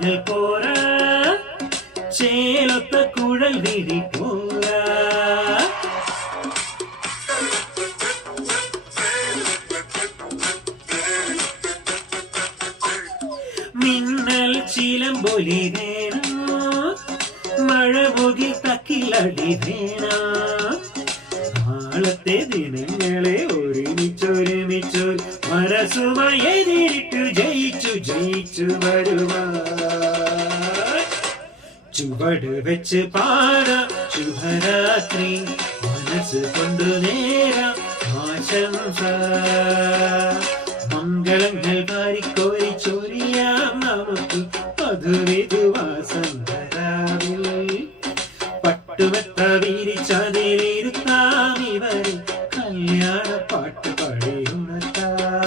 മഞ്ഞൾ പോര ചേലൊത്ത കുഴൽ വിഴി പോര മിന്നൽ ചിലമ്പൊലി വേണ മഴ മുകിൽ തക്കിലടി വേണ നാളത്തെ ദിനങ്ങളെ ഒരുമിച്ചൊരുമിച്ചു മനസ്സുമായി എതിരിട്ടു ജയിച്ചു വരുവാ ചുവട് വെച്ച് പാടാ ശുഭരാത്രി മനസ്സ് കൊണ്ടു നേരാ ആശംസ